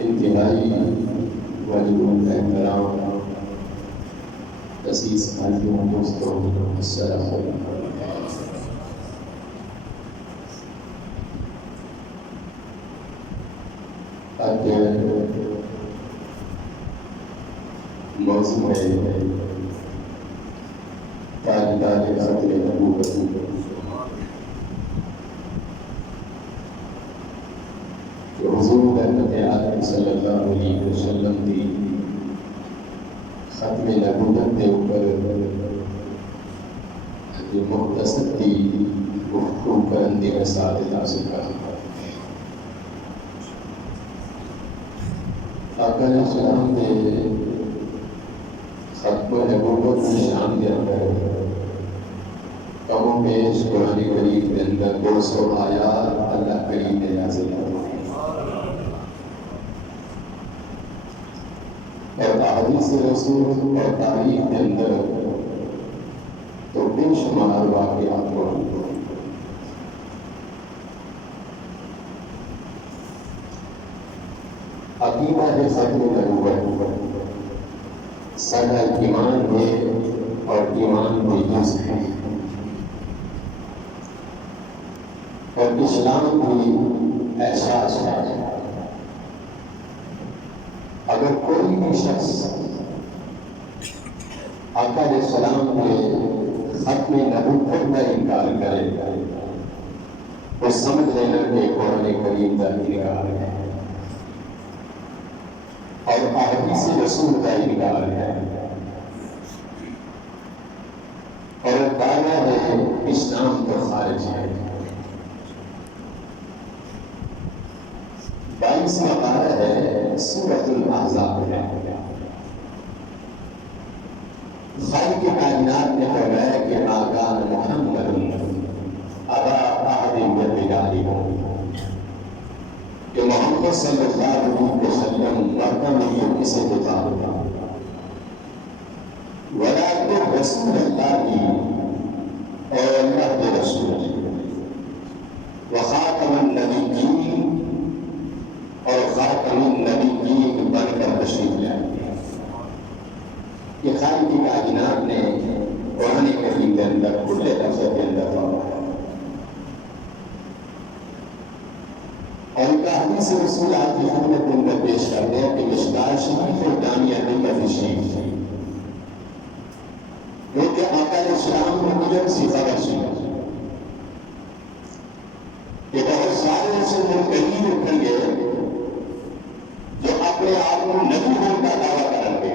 انتہائی واجب احترام عزیز بھائیوں دوستوں السلام علیکم۔ آج موضوع ہے تاجدار ختم نبوت۔ حضور رحمت عالم صلی اللہ علیہ وسلم کی ختم نبوت کے اوپر جو مختصر کی گفتگو کرنے کا ساتھ حاصل کرنا۔ آقا علیہ السلام کے ختم نبوت کی شان کے اندر کم و بیش قرآن کریم کے اندر 200 آیات اللہ کریم نے نازل فرمائی اور احادیث رسول اور تاریخ کے اندر تو بے شمار واقعات موجود ہیں۔ عقیدہ ہے ختم نبوت، سارا ایمان ہے اور ایمان بھی جز ہے، اور اسلام بھی احساس ہے۔ اگر کوئی بھی شخص آقا علیہ السلام کے ختم نبوت کا انکار کرے وہ سمجھ لینا کہ قرآن کریم کا انکار ہے اور احادیث رسول کا انکار ہے اور دعویٰ ہے اسلام کا خارج ہے۔ 22واں پارہ ہے، سورۃ الاحزاب ہے۔ خالق کائنات نے فرمایا کہ ما کان محمد ابا احد من رجالکم، کہ محمد صلی اللہ علیہ وسلم مردوں میں کسی خطاب تھا، ولکن رسول اللہ اور اللہ کے رسول وخاتم النبیین اور خاتم النبیین بن کر تشریف لائے۔ کہ خالق کائنات نے قرآن کریم کے اندر کھلے لفظ کے اندر فرمایا اور ان کا حدیث رسول آپ کی خدمت کے اندر پیش کرتے ہیں کہ مشکات شریف اور دانیہ کا شریف کیونکہ آقا علیہ السلام کو مجھے صفت سی کہ بہت سارے ایسے منکرین اٹھیں گے جو اپنے آپ کو نبی ہونے کا دعویٰ کریں گے،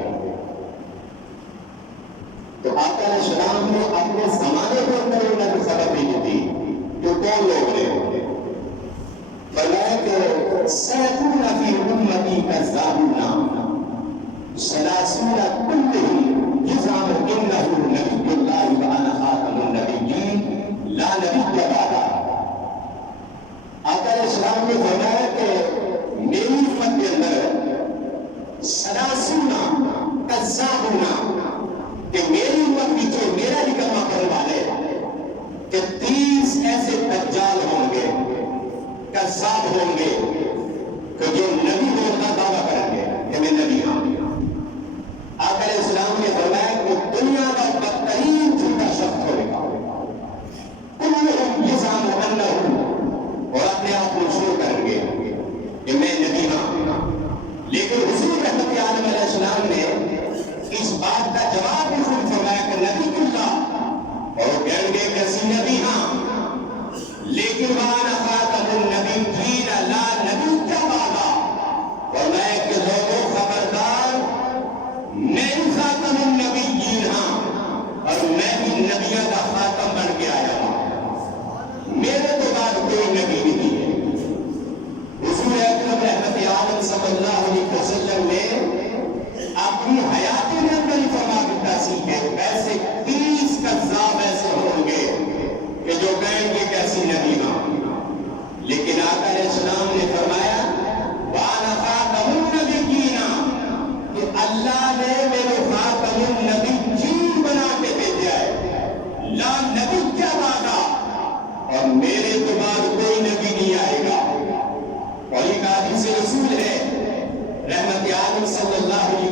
تو آقا علیہ السلام نے اپنے زمانے کے اندر انہیں بھی خبر بھیجی تھی جو کون لوگ نے فرمایا کہ سیکون فی امتی کذابون ثلاثون کلہم یزعم انہ نبی اللہ وانا خاتم النبیین لا نبی بعدہ۔ آقا علیہ السلام نے فرمایا کہ میری امت کے اندر ثلاثون کذابون، کہ میری امت کی جو میرا نکلنا کرنے والے کہ 30 ایسے دجال ہوں گے، کذاب ہوں گے کہ جو نبی ہونے کا دعویٰ کریں گے کہ میں نبی ہوں۔ آقا علیہ السلام نے فرمایا کہ دنیا کا بدترین جھوٹا شخص ہوگا کلہم یزعم انہ، اور اپنے آپ کو مشہور کریں گے کہ میں نبی ہوں۔ لیکن حضور رحمت عالم علیہ السلام نے اس بات کا جواب بھی خود فرمایا کہ نبی اللہ، اور کہیں گے کہ اسی نبی ہاں، لیکن وانا خاتم النبیین لا نبی بعدہ، اور میں کہ لوگوں خبردار، میں خاتم النبی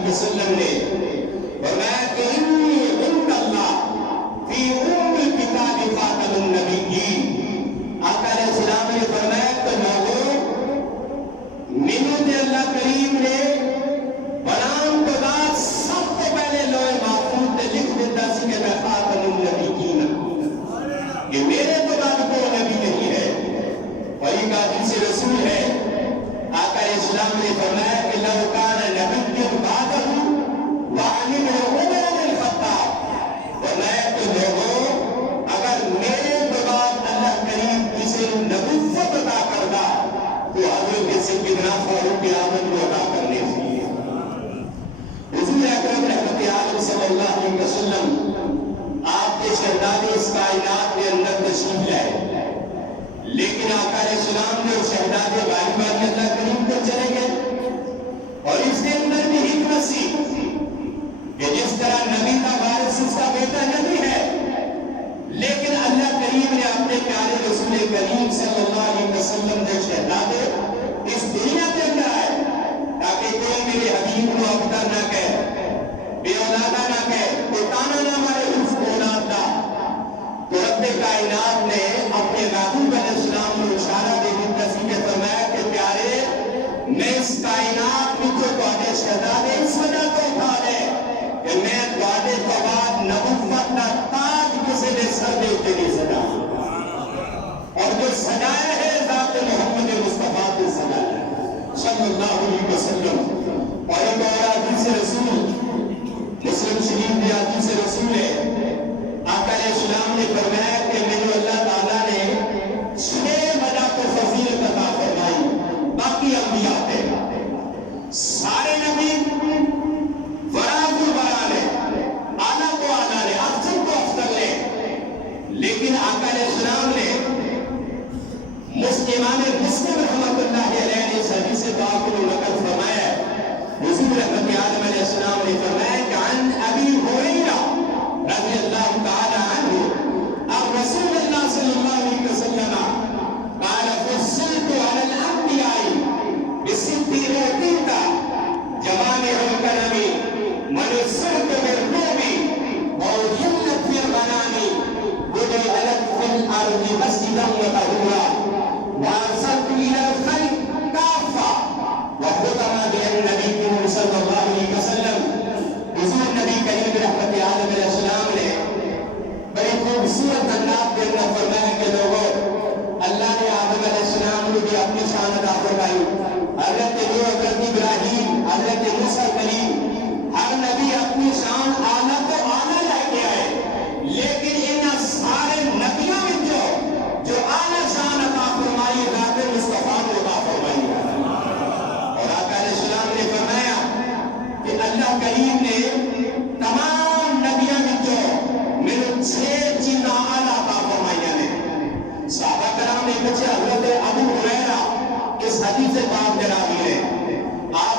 وسلم نے فرمایا کہ انی عند اللہ فی ام الکتاب خاتم النبیین، آقا علیہ السلام نے فرمایا کہ لوگوں مینوں تے اللہ کریم نے بنام تو بعد سب تو پہلے لوح محفوظ تے لکھ دیتا سی کہ میں خاتم النبیین، کہ میرے تو بعد کوئی نبی نہیں ہے۔ اور ایک حدیث رسول ہے، آقا علیہ السلام نے فرمایا کہ لو کان نبی بعدہ وعلم عمر بن الخطاب، فرمایا کہ لوگوں اگر میرے تو بعد اللہ کریم کسی نبوت عطا کرتا تو حضرت سیدنا فاروق اعظم کو عطا کرنے سے حضور اکرم رحمت عالم صلی اللہ علیہ وسلم آپ کے شہزادے اس کائنات کے اندر تشریف لائے، لیکن آقا علیہ السلام نے شہزادے غالب اللہ کریم پر چلے گئے، اور اس کے اندر بھی حکمت سی کہ جس طرح نبی کا وارث اس کا بیٹا نبی ہے، لیکن اللہ کریم نے اپنے پیارے رسول کریم صلی اللہ علیہ وسلم کے شہزادے اس دنیا کے اندر آئے تاکہ کوئی میرے حبیب کو ابتر نہ کہے، بے اولادہ نہ کہے، کوئی تانا نہ مارے اس اولاد کا۔ تو رب کائنات نے اپنے محبوب علیہ السلام کو اشارہ دے دیتا سی کہ فرمایا کہ پیارے میں اس کائنات میں جو تواڈے شہزادے اس وجہ تو اٹھا لے کہ میں تواڈے تو بعد نبوت کا تاج کسی نے سر دے اٹھے نہیں سجا، اور جو سجایا ہے ذات محمد مصطفیٰ کو سجایا صلی اللہ علیہ وسلم۔ اور ایک اور حدیث رسول مسلم شریف میں حدیث رسول ہے، آقا علیہ السلام نے فرمایا کہ مجھے اللہ تعالیٰ نے 6 وجہ کو فضیلت عطا فرمائی، باقی انبیاء تھے سارے نبی ورا کو ورا لے، اعلیٰ کو اعلیٰ لے، افضل کو افضل لے، لیکن آقا علیہ السلام نے امام مسلم رحمۃ اللہ علیہ نے اس حدیث پاک کو نقل فرمایا ہے، حضور رحمت عالم علیہ السلام نے فرمایا کہ عن ابی ہریرہ رضی اللہ تعالی عنہ اب رسول اللہ صلی اللہ علیہ وسلم قال فصلت على الانبیاء بست اوتیت جوامع الکلم منصرت بالروم وأجلت في الغنام وجعلت في الارض مسجدا وطهورا وارسلت الى الخلق کافہ وختم بالنبی صلی اللہ علیہ وسلم۔ حضور نبی کریم رحمت عالم علیہ السلام نے بڑی خوبصورت انداز کے اندر فرمایا کہ لوگوں اللہ نے آدم علیہ السلام کو بھی اپنی شان عطا فرمائی، حضرت نوح، حضرت ابراہیم، حضرت موسیٰ کلیم، ہر نبی اپنی شان اعلیٰ کو اعلیٰ لے کے آئے، لیکن ان سارے نبیوں میں جو اعلیٰ شان عطا فرمائی ذات مصطفیٰ کو عطا فرمائی، اور آقا علیہ السلام نے فرمایا کہ اللہ کریم نے تمام نبیوں میں جو میرے 6 چیزاں اعلیٰ عطا فرمائی نے۔ صحابہ کرام نے پوچھا، حضرت ابو ہریرہ اس حدیث پاک جنابی نے آپ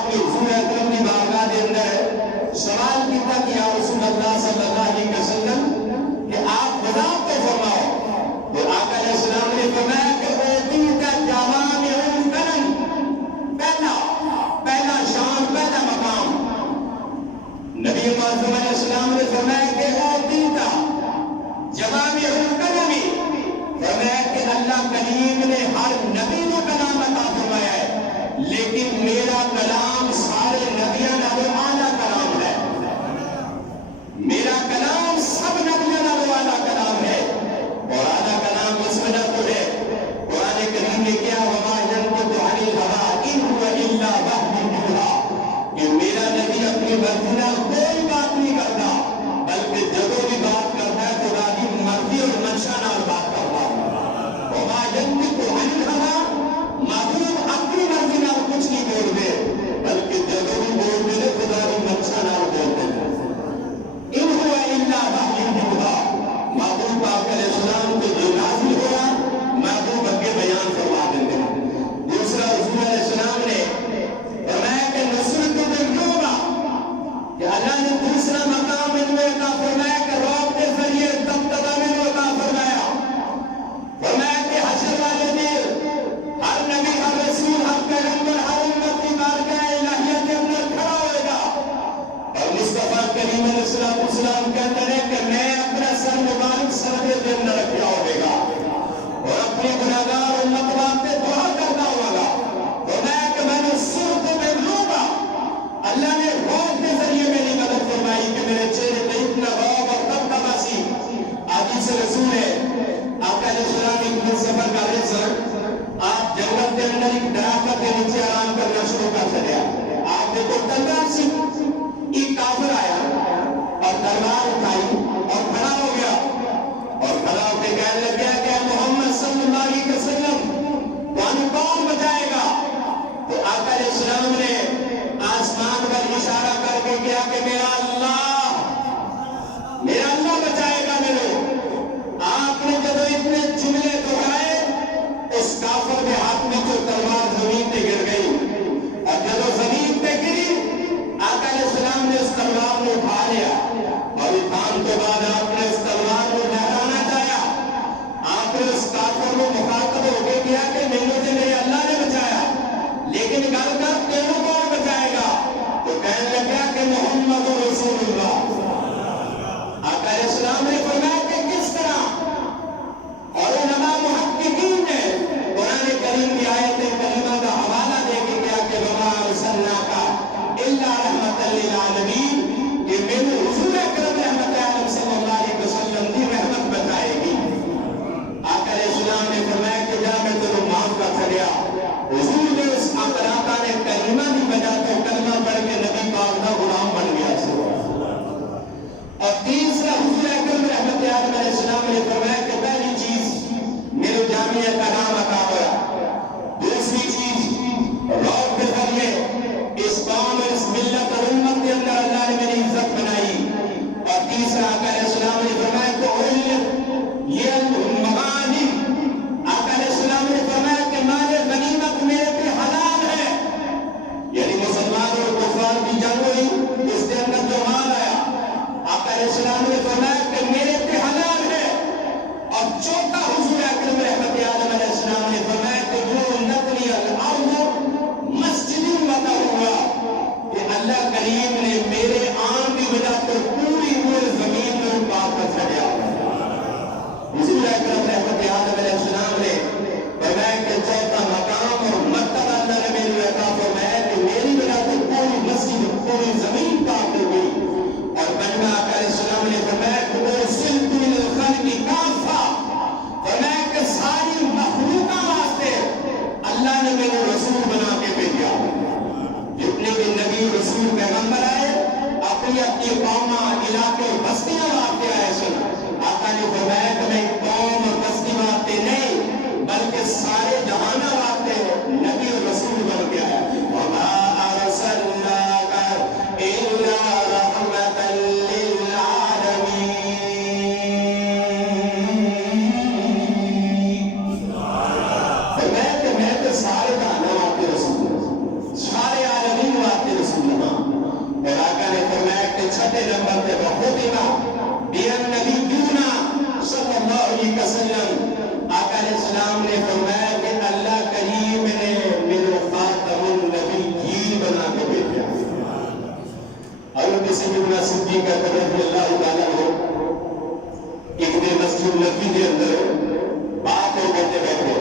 شروع کر چلے آپ دیکھو تلوار سے ایک کافر آیا اور تلوار اٹھائی اور کھڑا ہو گیا اور کھڑا ہو کے کہنے لگ گیا کہ محمد صلی اللہ علیہ وسلم تو کون بچائے گا؟ تو آقا علیہ السلام نے آسمان پر اشارہ کر کے کیا کہ میرا اللہ بچائے گا میرے۔ آپ نے جب اتنے جملے دہرائے اس کافر کے ہاتھ میں جو تلوار زمین پہ گر گئی اور جب وہ زمین پہ گری آقا علیہ السلام نے اس تلوار کو اٹھا لیا اور اٹھان کے بعد آپ نے اس تلوار کو لہرانا چاہا۔ آپ نے اس کافر کو مخاطب ہو کے کیا کہ مجھے میرے اللہ نے بچایا، لیکن گل کر تیروں کون بچائے گا؟ تو کہنے لگا کہ محمد رسول اللہ۔ آقا علیہ السلام نے فرمایا کہ کس طرح؟ اور علماء محققین نے قرآن کریم کی آیت کریمہ کا حوالہ دے کے کیا کہ وما ارسلناک الا رحمۃ للعالمین، کہ میرے حضور اکرم رحمت عالم صلی اللہ علیہ وسلم کی رحمت بتائے گی۔ آقا علیہ السلام نے فرمایا کہ جا میں تجھے معاف کر دیا۔ حضور نے اس آقا نے کریمہ کی وجہ تو کلمہ پڑھ کے نبی پاک کا غلام بن گیا۔ اور تیسرا حضور اکرم رحمت عالم علیہ السلام نے فرمایا کہ پہلی چیز میرے جامعہ کا نام عطا ہوا، دوسری چیز روح کے ذریعے اس قوم اس ملت اور امت کے اندر اللہ نے میری عزت بنائی، اور تیسرا آقا علیہ السلام نے فرمایا کہ یہ مغانی، آقا علیہ السلام نے فرمایا کہ مال غنیمت میرے پہ حلال ہے، یعنی مسلمان اور کفار کی جنگ ہوئی اس کے اندر جو مال آیا آقا علیہ السلام نے فرمایا کہ میرے پہ حلال ہے۔ اور چوتھا حضور اکرم رحمت عالم علیہ السلام نے فرمایا کہ جو نقلی الارض مسجدی وعدہ ہوا کہ اللہ کریم نے میرے آن کی وجہ تو پوری زمین میں پاک کر چھڑیا۔ حضور اکرم رحمت عالم علیہ السلام نے فرمایا کہ چوتھا مقام اور مرتبہ اللہ نے میری عطا فرمایا کہ میری وجہ تو پوری مسجد پوری زمین پاک ہو گئی۔ اور بننا آقا علیہ السلام نے فرمایا کہ ارسلت الی الخلق کافہ، فرمایا کہ ساری مخلوقات واسطے اللہ نے میرے رسول بنا کے بھیجا۔ جتنے بھی نبی رسول پیغمبر آئے اپنی اپنی قوم علاقے اور بستیاں واسطے آئے سن۔ آقا نے فرمایا کہ میں قوم اور بستی واسطے نہیں بلکہ سارے جہان واسطے نبی اور رسول بن کے آیا۔ وما ارسلناک الا رحمۃ للعالمین۔ فرمایا کہ میں تو سارے جہان واسطے رسول ہوں، سارے عالمین واسطے رسول ہوں۔ اور آقا نے فرمایا کہ چھٹے نمبر پہ وَخُتِمَ بِالنَّبِيُّونَ صلی اللہ علیہ وسلم، آقا علیہ السلام نے فرمایا کہ اللہ کریم نے میرے خاتم النبیین بنا کے بھیجا۔ حضرت سیدنا صدیق اکبر رضی اللہ تعالیٰ عنہ ایک دن مسجد نبوی کے اندر بات اور بیٹھے بیٹھے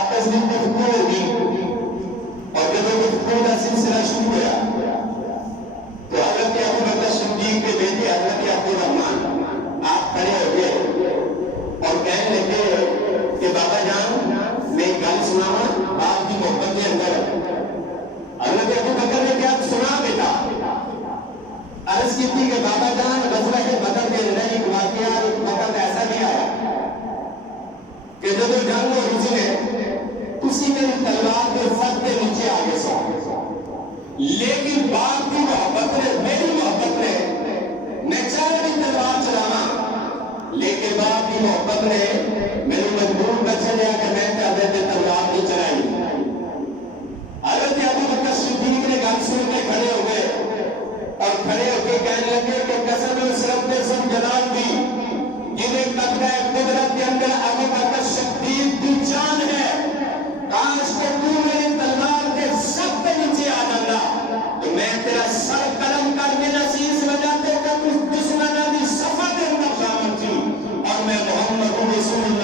آپس میں گفتگو ہوگی، اور جب گفتگو کا سلسلہ شروع ہوا تو حضرت ابو بکر صدیق کے بیٹے حضرت عبد الرحمن آپ کھڑے ہو گئے اور کہنے لگے کہ بابا جان میں ایک گل سناواں آپ کی محبت کے اندر۔ حضرت ابو بکر نے کیا سنا بیٹا؟ عرض کی تھی کہ بابا جان غزوہ بدر کے اندر ایک واقعہ ایک وقت ایسا بھی آیا کہ جب جنگ ہو رہی ہے اسی میری تلوار کے سر کے نیچے آگے سو، لیکن باپ کی محبت نے میری محبت نے میں چاہے بھی تلوار چلانا، لیکن باپ کی محبت نے میری مجبور کر چلیا کہ میں چاہتے تھے تلوار نہیں چلائی۔ حضرت ابو بکر صدیق نے گل سن کے کھڑے ہو گئے اور کھڑے ہو کے کہنے لگے کہ قسم اس رب سب جلال دی جنہیں قدرہ قدرت کے اندر ابو بکر صدیق کی جان ہے، کاش کہ تو میری تلوار کے سب کے نیچے آ جانا تو میں تیرا سر قلم کر کے نصیص بجاتے کہ کچھ دشمنہ بھی سفر کے اندر شامل تھی اور میں محمد رسول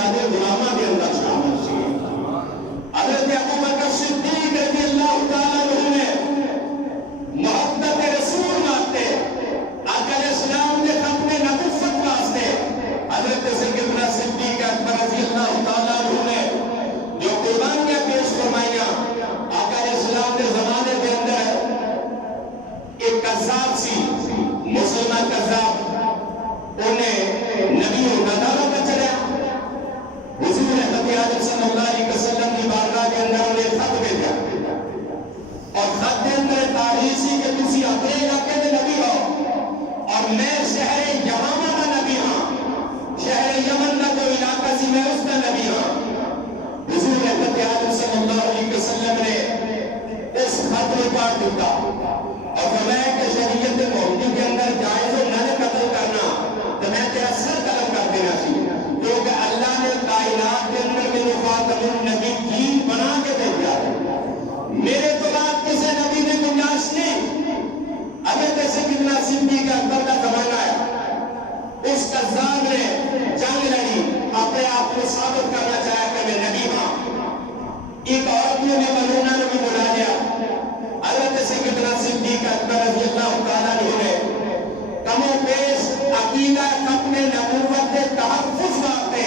چھوٹا اور فرمایا کہ شریعت محمدی کے اندر جائز ہو نہ قتل کرنا تو میں تیرا سر قلم کر دینا سی، کیونکہ اللہ نے کائنات کے اندر میں خاتم النبی دین بنا کے دے دیا ہے، میرے تو بات کسی نبی نے گنجائش نہیں۔ اگر جیسے کتنا صدیق اکبر کا زمانہ ہے، اس کذاب نے جنگ لڑی، اپنے آپ کو ثابت کرنا چاہا کہ میں نبی ہوں۔ ایک عورت نے بھی ملونہ نے بھی بلا لیا، حضرت سیدنا صدیق اکبر رضی اللہ تعالیٰ عنہ نے کم و بیش عقیدہ ختم نبوت کے تحفظ واسطے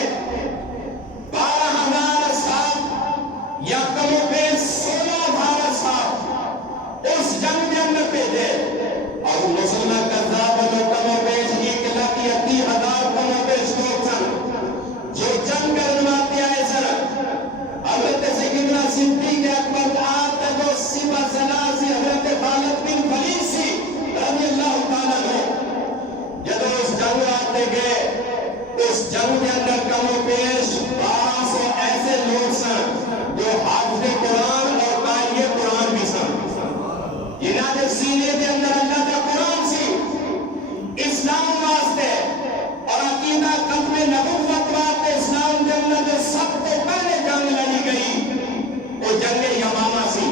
12,000 سال یا کم و بیش 16,000 سال اس جنگ کے اندر بھیجے، اور مسلمان کذاب جو کم و بیش 1,30,000 کم و بیش لوگ سن جو جنگ کرواتے آئے سن۔ حضرت سیدنا صدیق اکبر آپ جو سپہ سالار سی حضرت خالد بن ولید سی رضی اللہ تعالیٰ عنہ، جب اس جنگ آتے گئے، اس جنگ کے اندر کم و بیش 1200 ایسے لوگ سن جو حافظ قرآن اور قاری قرآن بھی سن، جنہاں کے سینے کے اندر اللہ کا قرآن سی اسلام واسطے اور عقیدہ ختم نبوت واسطے اسلام کے اندر جو سب سے پہلے جنگ لڑی گئی وہ جنگ یمامہ سی۔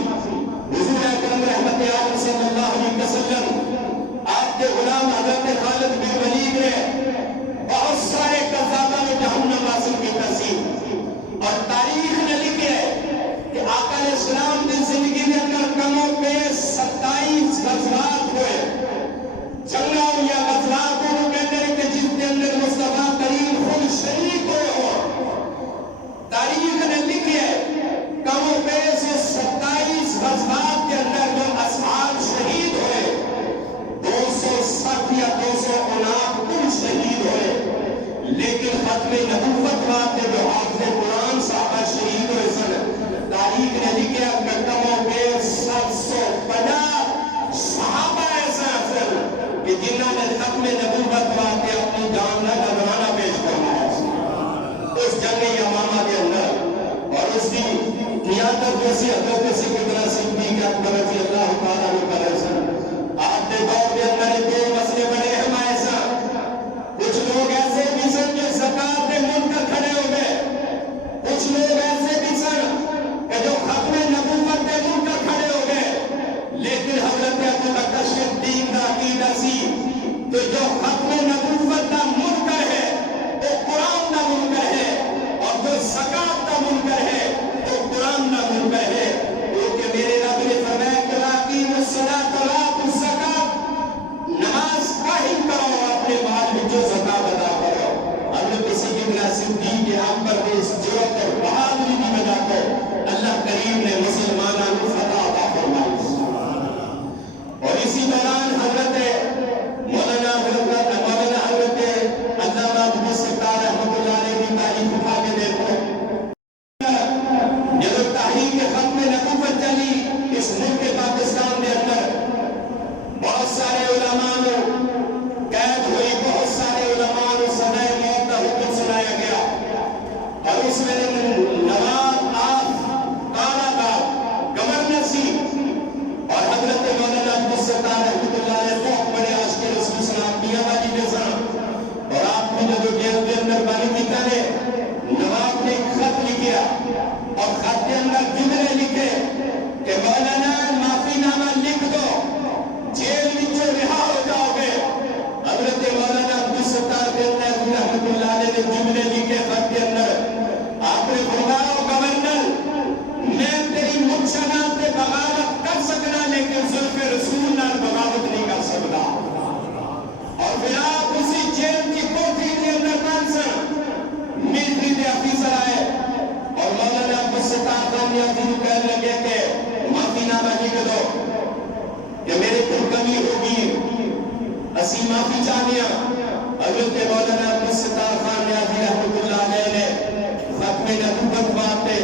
حضور اکرم رحمت عالم صلی اللہ علیہ وسلم آپ کے غلام حضرت خالد بن ولید نے بہت سارے کذابہ میں جہنم حاصل کیتا سی، اور تاریخ نے لکھے کہ آقا علیہ السلام کی زندگی میں اندر کم و بیش 27 غزوات ہوئے، جنگوں یا غزوات وہ کہتے ہیں کہ جس کے اندر مصطفیٰ کریم خود شریک ہوئے ہو۔ تاریخ نے لکھی ہے کم و بیش 27 غزوات کے اندر جو اصحاب شہید ہوئے 260 یا 259 کل شہید ہوئے، لیکن ختم نبوت واسطے جو حافظ قرآن صحابہ شہید ہوئے سن، تاریخ نے لکھا کہ کم و بیش 750 صحابہ ایسا سن کہ جنہوں نے ختم نبوت واسطے اپنی جان کا نذرانہ پیش کرنا ہے اس جنگ یمامہ کے اندر، اور اس کی قیادت جیسے حضرت سیدنا صدیق اکبر رضی اللہ تعالیٰ عنہ کر رہے سن۔ آپ کے دور کے اندر دو مسئلے بڑے اہم ایسا، کچھ لوگ ایسے بھی سن جو زکات کے منکر کھڑے ہو گئے، کچھ لوگ ایسے بھی سن کہ جو ختم نبوت کے منکر کھڑے ہو گئے، لیکن حضرت ابو بکر صدیق کا عقیدہ سی تو جو ختم نبوت کا منکر ہے وہ قرآن کا منکر ہے، اور جو زکات کا منکر ہے وہ قرآن کا منکر ہے، کیونکہ میرے رب نے فرمایا کہ اقیموا الصلاۃ وآتوا الزکاۃ، نماز قائم کرو، اپنے مال میں جو زکات ادا کرو۔ حضرت سیدنا صدیق اکبر کے اس جرأت اور بہادری کی وجہ سے اللہ کریم نے مسلمانوں کو فتح عطا فرمائی، اور اسی دوران حضرت مولانا حضرت علامہ عبد الستار رحمۃ اللہ علیہ کی تاریخ اٹھا کے دیکھو، جب تحریک ختم نبوت چلی اس ملک پاکستان کے اندر، بہت سارے علماء قید ہوئی، بہت سارے علماء کو سزائے موت کا حکم سنایا گیا، اور اس میں نواب کالا کا گورنر سی، اور حضرت مولانا عبد الستار رحمۃ اللہ علیہ بہت بڑے عاشق رسول سلام کیا والی کے ساتھ، اور آپ نے جو جیل کے اندر بانی پیتا نے نواب نے ایک خط لکھیا، اور خط کے اندر جملے لکھے کہ مولانا معافی نامہ لکھ دو، جیل میں جو رہا ہو جاؤ گے۔ حضرت مولانا عبد الستار رحمۃ اللہ علیہ نے جملے لکھے خط کے اندر، آپ نے فرمایا گورنر میں تیری مقصدات پہ بغاوت کر سکنا لیکن زلف رسول نال بغاوت نہیں کر سکتا، اور پھر آپ اسی جیل کی کوٹھی کے اندر بند سن، ملٹری کے افیسر آئے اور مولانا عبد الستار خان کہنے لگے کہ معافی نامہ لکھ دو کہ میرے کو کمی ہوگی، اسی معافی چاہنے حضرت مولانا عبد الستار خان رحمۃ اللہ علیہ نے ختم نبوت واسطے